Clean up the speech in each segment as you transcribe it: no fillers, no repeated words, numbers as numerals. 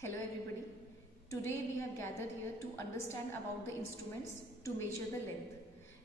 Hello everybody. Today we have gathered here to understand about the instruments to measure the length.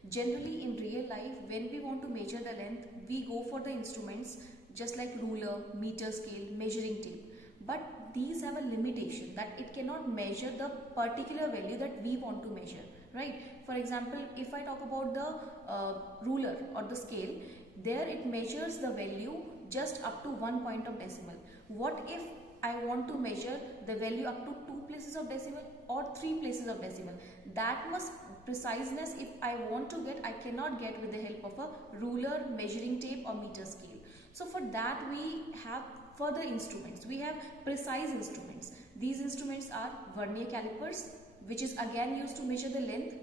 Generally in real life when we want to measure the length we go for the instruments just like ruler, meter scale, measuring tape. But these have a limitation that it cannot measure the particular value that we want to measure, right? For example, if I talk about the ruler or the scale, there it measures the value just up to 1 point of decimal. What if I want to measure the value up to 2 places of decimal or 3 places of decimal? That much preciseness if I want to get, I cannot get with the help of a ruler, measuring tape or meter scale. So for that we have further instruments. We have precise instruments. These instruments are vernier calipers, which is again used to measure the length.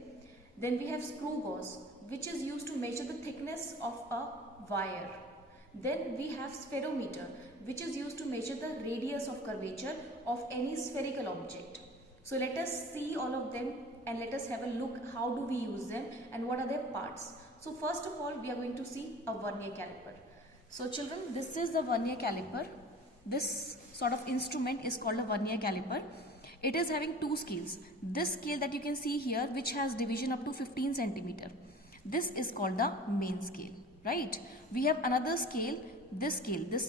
Then we have screw gauge, which is used to measure the thickness of a wire. Then we have spherometer, which is used to measure the radius of curvature of any spherical object. So let us see all of them and let us have a look how do we use them and what are their parts. So first of all we are going to see a vernier caliper. So children, this is the vernier caliper. This sort of instrument is called a vernier caliper. It is having two scales. This scale that you can see here, which has division up to 15 centimeter. This is called the main scale, right? We have another scale, this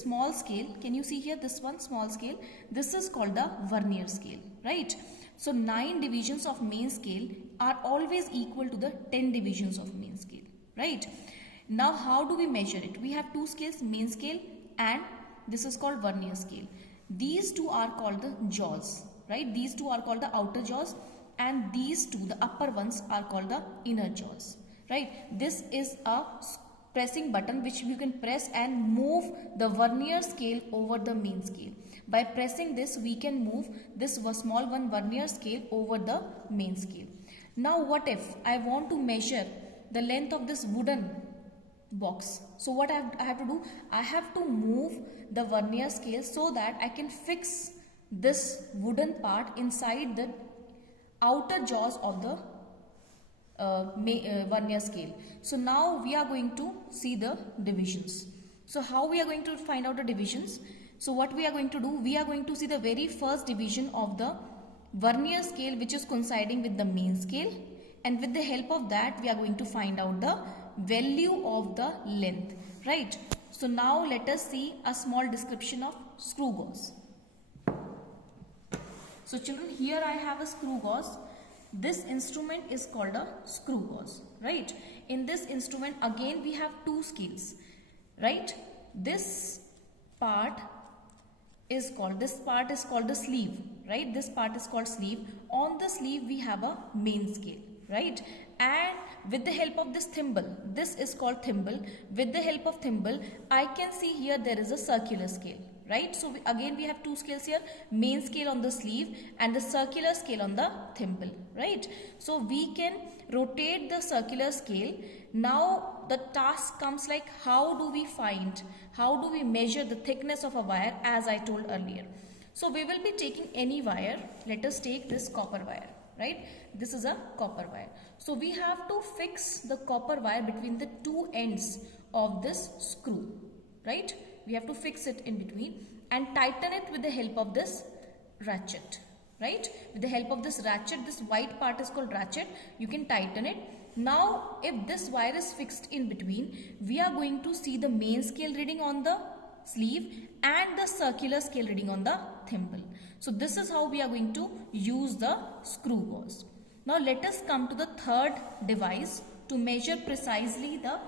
small scale. Can you see here this one, small scale? This is called the vernier scale, right? So 9 divisions of main scale are always equal to the 10 divisions of main scale, right? Now how do we measure it? We have two scales, main scale and this is called vernier scale. These two are called the jaws, right? These two are called the outer jaws and these two, the upper ones, are called the inner jaws, right? This is a pressing button which you can press and move the vernier scale over the main scale. By pressing this we can move this small one vernier scale over the main scale. Now what if I want to measure the length of this wooden box? So what I have to do? I have to move the vernier scale so that I can fix this wooden part inside the outer jaws of the vernier scale. So now we are going to see the divisions. So how we are going to find out the divisions? So what we are going to do? We are going to see the very first division of the vernier scale which is coinciding with the main scale, and with the help of that we are going to find out the value of the length, right? So now let us see a small description of screw gauge. So children, here I have a screw gauge. This instrument is called a screw gauge, right? In this instrument again we have two scales, right? This part is called the sleeve, right? This part is called sleeve. On the sleeve we have a main scale, right? And with the help of this thimble, this is called thimble. With the help of thimble I can see here there is a circular scale, right? So again we have two scales here, main scale on the sleeve and the circular scale on the thimble, right? So we can rotate the circular scale. Now the task comes like how do we measure the thickness of a wire, as I told earlier. So we will be taking any wire. Let us take this copper wire, right? This is a copper wire. So we have to fix the copper wire between the two ends of this screw, right? We have to fix it in between and tighten it with the help of this ratchet, right? With the help of this ratchet, this white part is called ratchet, you can tighten it. Now if this wire is fixed in between, we are going to see the main scale reading on the sleeve and the circular scale reading on the thimble. So this is how we are going to use the screw gauge. Now let us come to the third device to measure precisely the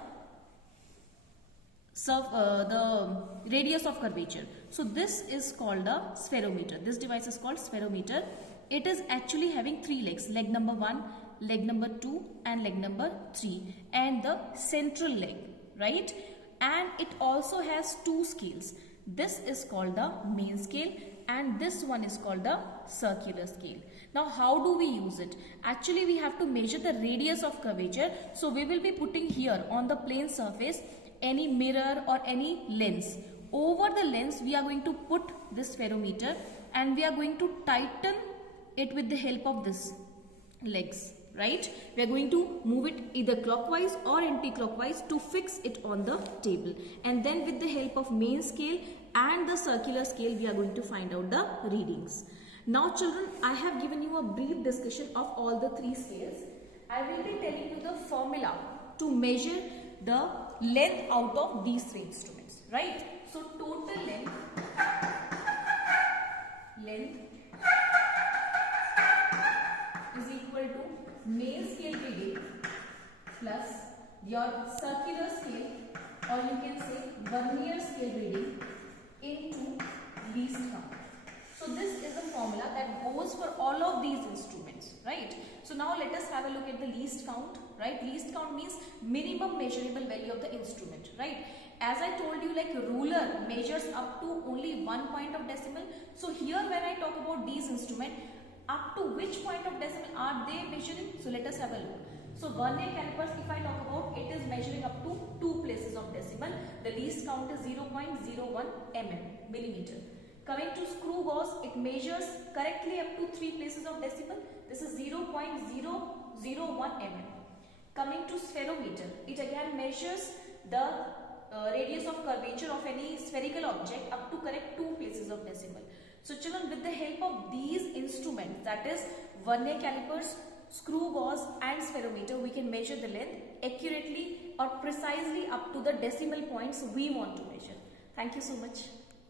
radius of curvature. So this is called a spherometer. This device is called spherometer. It is actually having three legs, leg number 1, leg number 2 and leg number 3 and the central leg, right? And it also has two scales. This is called the main scale and this one is called the circular scale. Now how do we use it? Actually we have to measure the radius of curvature. So we will be putting here on the plane surface any mirror or any lens. Over the lens we are going to put this spherometer and we are going to tighten it with the help of this legs, right? We are going to move it either clockwise or anti-clockwise to fix it on the table, and then with the help of main scale and the circular scale we are going to find out the readings. Now children, I have given you a brief discussion of all the three scales. I will be telling you the formula to measure the length out of these three instruments, right? So total length is equal to main scale reading plus your circular scale, or you can say vernier scale reading, into least count. So this is a formula that goes for all of these instruments, right? So now let us have a look at the least count, right? Least count means minimum measurable value of the instrument, right? As I told you, like ruler measures up to only 1 point of decimal. So here when I talk about these instruments, up to which point of decimal are they measuring? So let us have a look. So vernier calipers, if I talk about, it is measuring up to 2 places of decimal. The least count is 0.01 millimeter. Coming to screw gauge, it measures correctly up to 3 places of decimal. This is 0.001 Coming to spherometer, it again measures the radius of curvature of any spherical object up to correct 2 places of decimal. So children, with the help of these instruments, that is vernier calipers, screw gauge and spherometer, we can measure the length accurately or precisely up to the decimal points we want to measure. Thank you so much.